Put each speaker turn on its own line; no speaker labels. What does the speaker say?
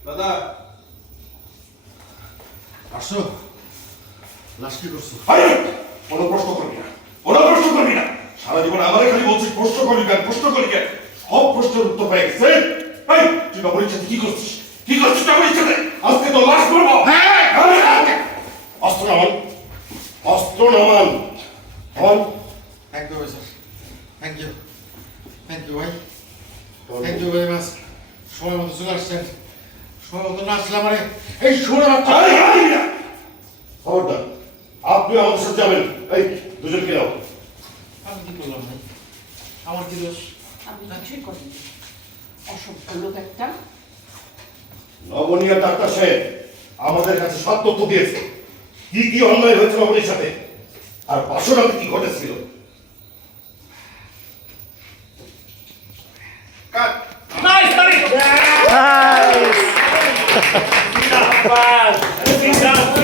দাদা
আসো, লাশ কি করছো?
কোনো প্রশ্ন করবি না, কোনো প্রশ্ন করবি না। সারা জীবন আমাদের খালি বলছিস প্রশ্ন করবি কেন, প্রশ্ন করি কেন। সব প্রশ্নের উত্তর পেয়ে গেছে। এই তুই বাবুর সাথে কি করছিস, কি করছিস বাবুর সাথে? আজকে তো লাশ করবো। অস্ত্র নামান, অস্ত্র নামান।
থ্যাংক ইউ ভাই স্যার, থ্যাংক ইউ ভাই, থ্যাংক ইউ ভেরি মাচ। সময় মতো চলে আসছেন, সময় মতো না আসলে আমার এই শুনে বাচ্চা।
খবরদার, আপনি আমাদের সাথে যাবেন। এই দুজনকে নাও।
আমি কি করলাম ভাই? আমার কি দোষ?
আমি কিছুই করিনি। অসভ্য লোক একটা।
নবনিয়া ডাক্তার সাহেব আমাদের কাছে সব তথ্য দিয়েছে, কি কি অন্যায় হয়েছে নবনীর সাথে, আর বাসরাতে কি ঘটেছিল।
Nice, buddy! Nice!